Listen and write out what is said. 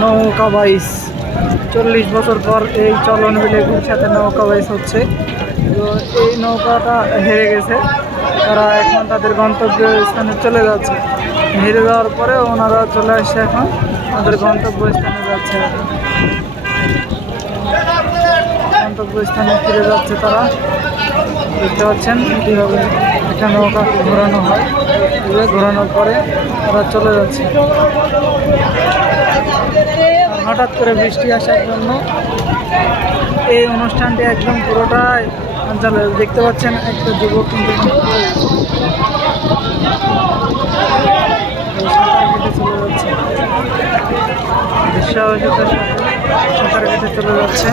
নৌকা বাইস 40 বছর পর এই চলন বিলের সাথে নৌকা বাইস হচ্ছে। তো এই নৌকাটা হেরে গেছে, তারা এখন তাদের গন্তব্য স্থানে চলে যাচ্ছে। হেরে যাওয়ার পরে ওনারা চলে আসছে, এখন তাদের গন্তব্য স্থানে যাচ্ছে। গন্তব্য স্থানে ফিরে যাচ্ছে তারা। দেখতে পাচ্ছেন কীভাবে একটা নৌকা ঘোরানো হয়, ঘোরানোর পরে তারা চলে যাচ্ছে। হঠাৎ করে বৃষ্টি আসার জন্য এই অনুষ্ঠানটি একদম পুরোটাই দেখতে পাচ্ছেন। একটা যুবক কিন্তু সাঁতার কেটে চলে যাচ্ছে, সাঁতার কেটে চলে যাচ্ছে।